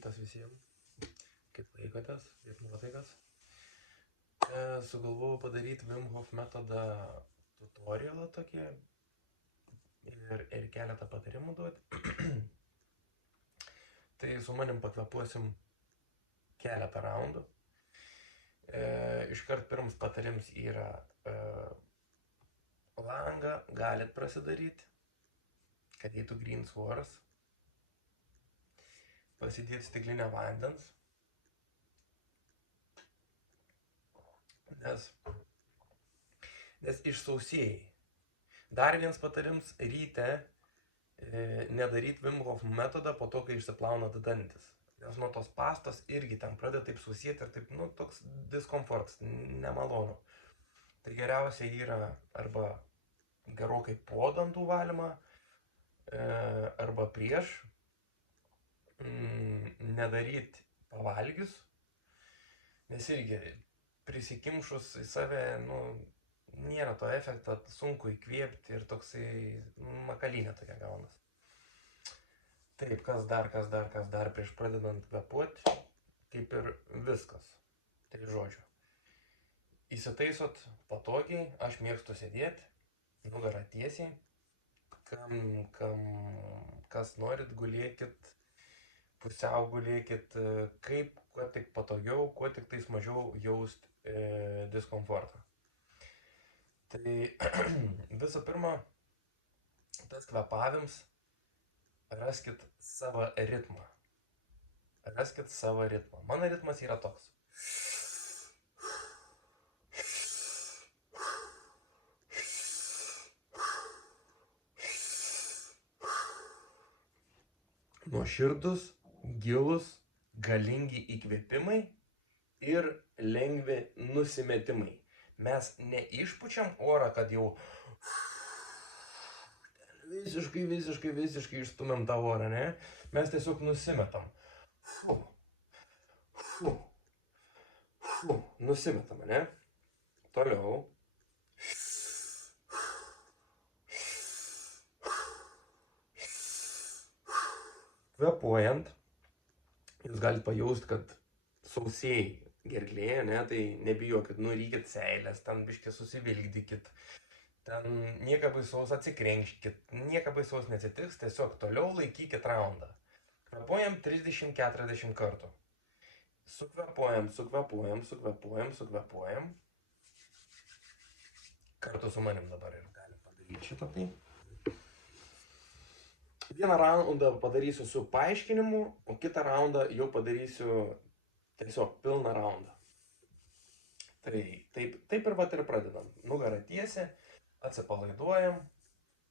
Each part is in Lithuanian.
Rytas visiems, kaip laikotės, kaip nuotaikas. Sugalvojau padaryti Wim Hof metodą tutorialą tokį ir keletą patarimų duoti. Tai su manim pakvepuosim keletą raundų. Iškart pirmas patarims yra langą galit prasidaryti, kad eitų grynas oras. Pasidėti stiklinę vandens, nes išsausėjai. Dar vienas patarims ryte nedaryti Wim Hof metodą po to, kai išsiplaunat dantis. Nes nuo tos pastos irgi ten pradeda taip sausėti ir taip, toks diskomfortas, nemalonu. Tai geriausia yra arba gerokai po dantų valymą, arba prieš, nedaryti pavalgius, nes irgi prisikimšus į save, nėra to efekto, sunku įkvėpti ir toksai makalynė tokia gaunas. Taip, kas dar prieš pradedant kvėpuoti, kaip ir viskas. Tai žodžiu. Įsitaisot patogiai, aš mėgstu sėdėti, nugarą tiesiai. Kas norit, gulėkit, pusiau gulėkit, kaip, kuo tik patogiau, kuo tik tais mažiau jaust diskomfortą. Tai visų pirma, tas kvėpavims, raskit savo ritmą. Mano ritmas yra toks. Nuoširdus, gilus, galingi įkvėpimai ir lengvi nusimetimai. Mes neišpučiam orą, kad jau visiškai išstumėm tą orą, ne? Mes tiesiog nusimetam. Nusimetam, ne? Toliau. Kvėpuojant, jūs galite pajausti, kad sausėjai gerklėje, ne? Tai nebijokit, nurykit seilės, ten biškį susivilgdykit. Ten nieko baisaus atsikrenkškit, nieko baisaus neatsitiks, tiesiog toliau laikykit raundą. Kvėpuojam 30-40 kartų. Sukvėpuojam. Kartu su manim dabar ir galim padaryti šitą tai. Vieną raundą padarysiu su paaiškinimu, o kitą raundą jau padarysiu tiesiog pilną raundą. Tai taip ir vat ir pradedam. Nugarą tiesia. Atsipalaiduojam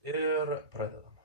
ir pradedam.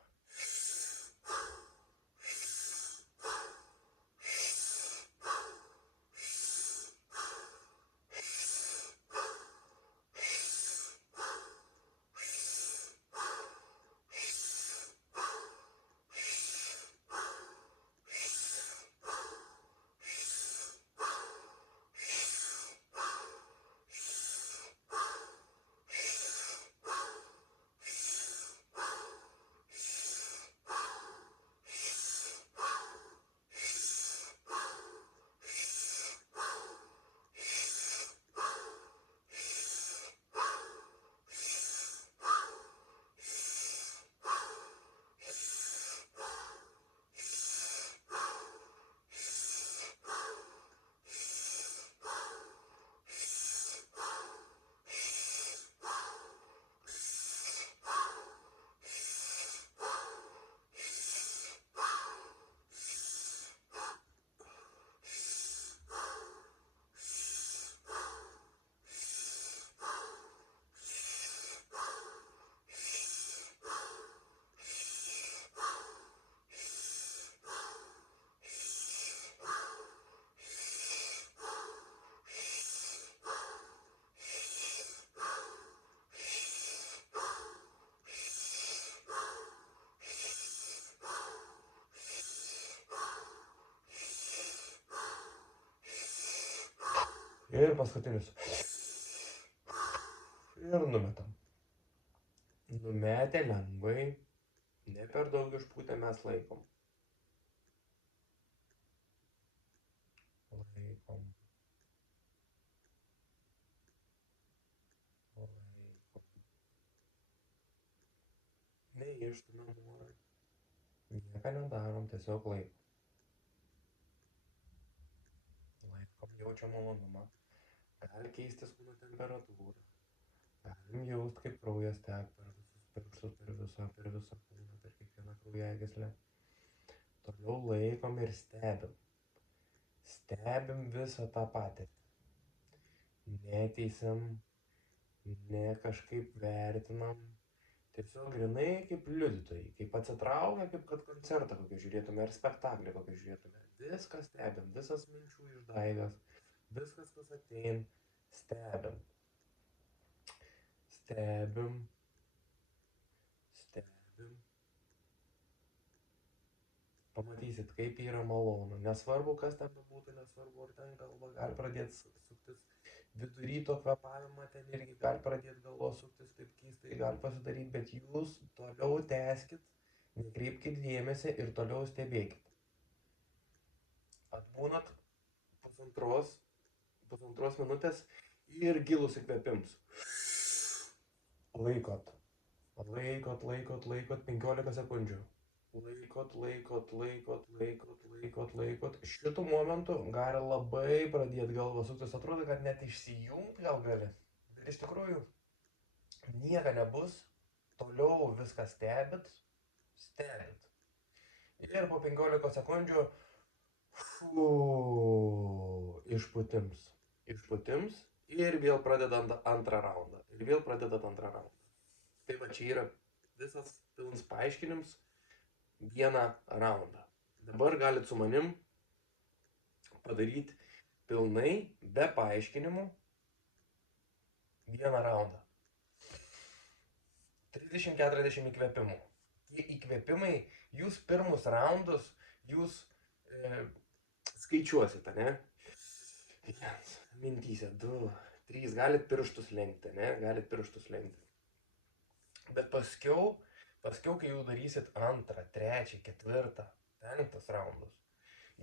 Ir paskutinis. Ir numetam. Numetę lengvai, ne per daug išpūtę mes laikom. Laikom. Neišstumiam orą. Nieko nedarom, tiesiog laikom. Laikom, jaučiam malonumą. Gali keistis kūno temperatūra. Galim jaust, kaip kraujas tek per visus pirštus, per visą kūną, per kiekvieną kraujagyslę. Toliau laikom ir stebim. Stebim visą tą patirtį. Neteisiam, ne kažkaip vertinam. Tiesiog grinai kaip liudytojai, kaip atsitraukia, kaip kad koncertą kokį žiūrėtume, ar spektaklį kokį žiūrėtume. Viską stebim, visas minčių išdaigas, viskas, kas atein, stebim. Stebim. Pamatysit, kaip yra malonu. Nesvarbu, kas ten būtų, nesvarbu, ar ten galva gali pradėti suktis. Vidury to kvėpavimą ten irgi gali pradėti galvos suktis, taip keistai gali pasidaryti, bet jūs toliau tęskit, nekreipkit dėmesį ir toliau stebėkit. Atbūnat pusantros minutės ir gilus įkvėpims. Laikot 15 sekundžių. Laikot. Šitų momentų gali labai pradėti galvą suktis. Atrodo, kad net išsijungti gal gali. Bet iš tikrųjų nieko nebus. Toliau viską stebit. Ir po 15 sekundžių išputims. Ir vėl pradedat antrą raundą. Tai va čia yra visas pilnas paaiškinims. Vieną raundą. Dabar galit su manim padaryti pilnai, be paaiškinimų, vieną raundą. 30-40 įkvėpimų. Tie įkvėpimai, jūs pirmus raundus, jūs skaičiuosite, ne? Mintyse, 2, 3, galit pirštus lenkti, ne? Bet paskiau, kai jau darysit 2, 3, 4, 5 raundus,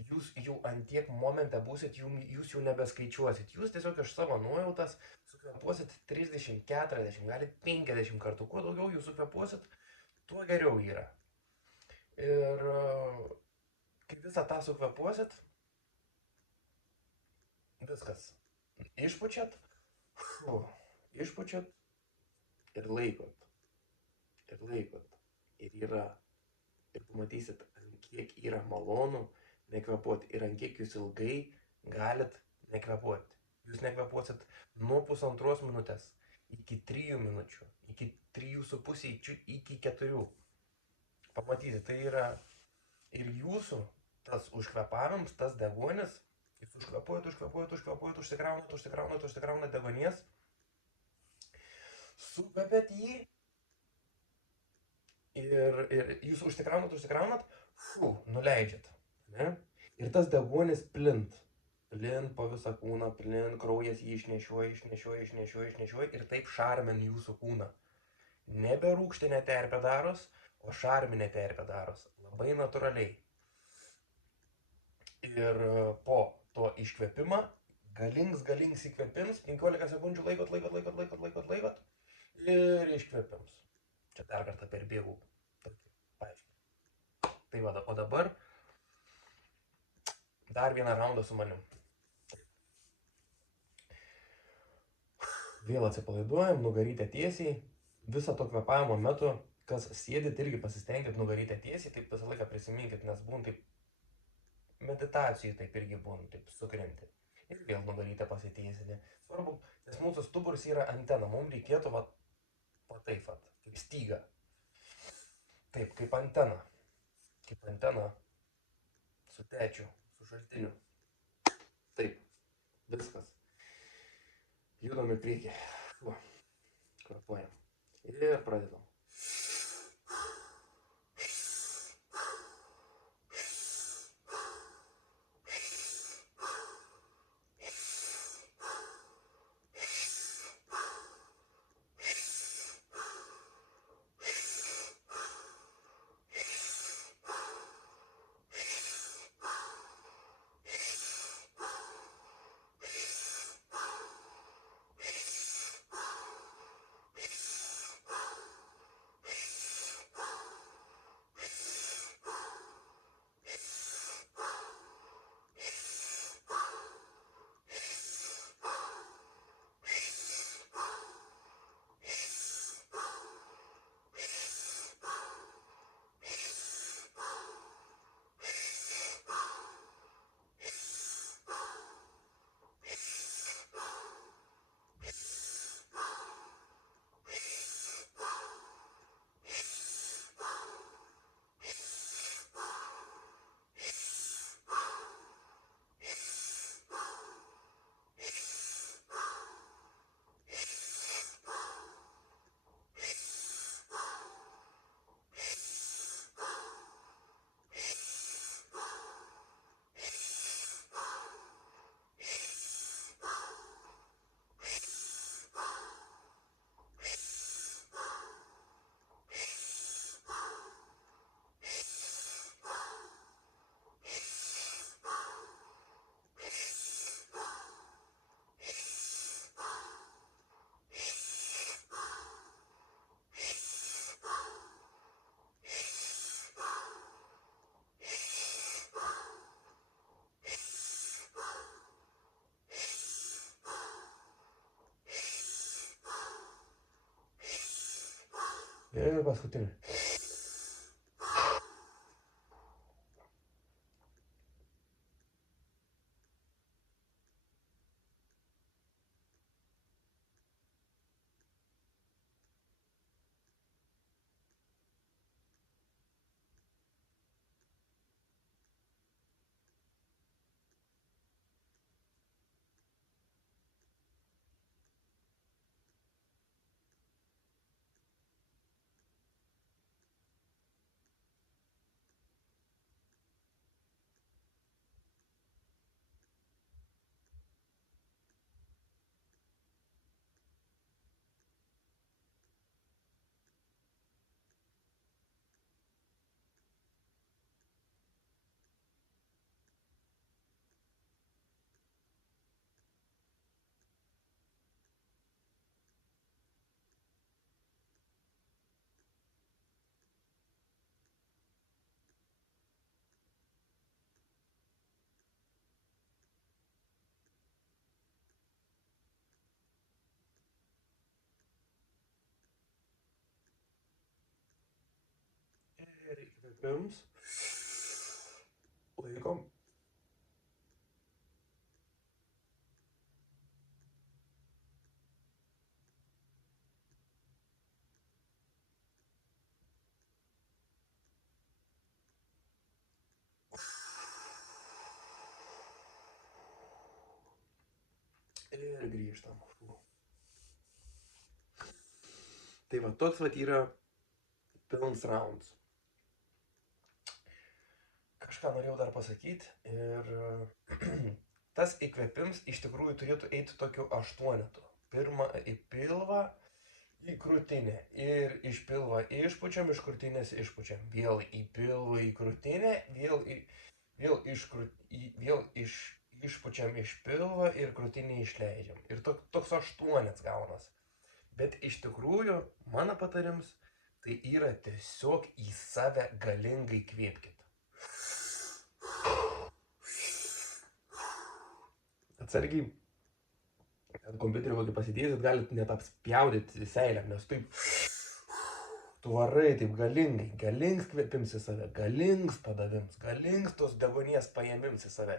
jūs jau antiek momente būsit, jūs jau nebeskaičiuosit. Jūs tiesiog iš savo nuojautas sukvėpuosit 30, 40, galit 50 kartų. Kuo daugiau jūs sukvėpuosit, tuo geriau yra. Ir kai visą tą sukvėpuosit, viskas. Išpučiat ir laikot. Ir pamatysit, ant kiek yra malonu nekvėpuoti ir ant kiek jūs ilgai galit nekvėpuoti. Jūs nekvėpuosit nuo 1,5 minutės iki 3 minučių, iki 3,5, iki 4. Pamatysit, tai yra ir jūsų tas užkvėpavimas, tas deguonis, jūs užkvėpuojat, užsikraunat deguonies, sukvėpėt jį. Ir jūs užsikraunat, nuleidžiat, ne? Ir tas deguonis plint po visą kūną, kraujas jį išnešioja ir taip šarmin jūsų kūną. Nebe rūgštinė terpė daros, o šarminė terpė daros, labai natūraliai. Ir po to iškvėpimą, galings įkvėpims, 15 sekundžių laikot ir iškvėpims. Čia dar kartą perbėgau tokį paaiškinimą. Tai va, o dabar dar vieną raundą su manim. Vėl atsipalaiduojam, nugarytę tiesiai. Visą to kvėpavimo metu, kas sėdit, irgi pasistengit nugarytę tiesiai, taip visą laiką prisiminkit, nes būn taip meditacijai taip irgi būn taip sukrinti. Ir vėl nugarytę pasitiesinti. Svarbu, nes mūsų stuburas yra antena, mums reikėtų va taip vat. Kaip styga. Taip, kaip antena. Su tečiu, su šaltiniu. Taip, viskas. Judam į priekį. Kvėpuojam. Ir pradedam. Ir paskutinį. Ir įkvėpims. Laikom. Ir grįžtam. Tai va, toks va yra pilns rounds. Kažką norėjau dar pasakyti ir tas įkvėpims iš tikrųjų turėtų eiti tokiu 8. Pirma į pilvą, į krūtinę ir iš pilvą išpučiam, iš krūtinės išpučiam. Vėl į pilvą, į krūtinę, vėl išpučiam iš pilvą ir krūtinį išleidžiam. Ir toks 8 gaunas. Bet iš tikrųjų, mano patarims, tai yra tiesiog į save galingai kvėpkit. Atsargiai, kompiuterį kokį pasidėsit, galit net apspjaudyti seilę, nes taip tu varai taip galingai, galings kvėpims į save, galings padavims, galings tos degonies paėmims į save.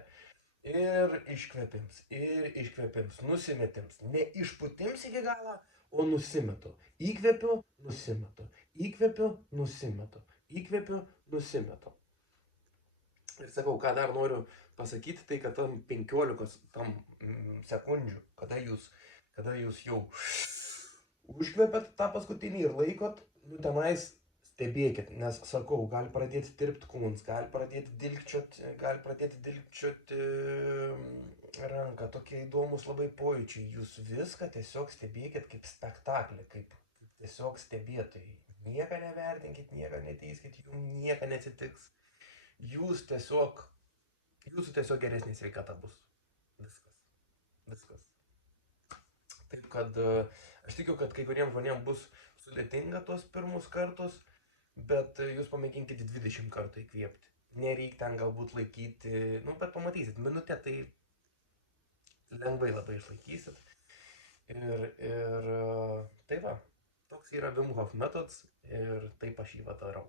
Ir iškvėpims, nusimetims, ne išputims iki galą, o nusimetu. Įkvėpiu, nusimetu. Įkvėpiu, nusimetu. Įkvėpiu, nusimetu. Ir sakau, ką dar noriu pasakyti, tai kad tam 15 sekundžių, kada jūs jau užkvėpėt tą paskutinį ir laikot, tenais stebėkit, nes sakau, gali pradėti tirpti kūnas, gali pradėti dilgčioti ranką, tokie įdomus labai pojūčiai. Jūs viską tiesiog stebėkit kaip spektaklį, kaip tiesiog stebėtojai. Nieką nevertinkit, nieką neteiskit, jums nieko neatsitiks. Jūsų tiesiog geresnė sveikata bus. Viskas. Taip kad aš tikiu, kad kai kuriems žmonėms bus sudėtinga tuos pirmus kartus, bet jūs pamėginkit 20 kartų įkvėpti. Nereik ten galbūt laikyti, bet pamatysit, minutę tai lengvai labai išlaikysit. Ir tai va, toks yra Wim Hof metodas ir taip aš jį darau.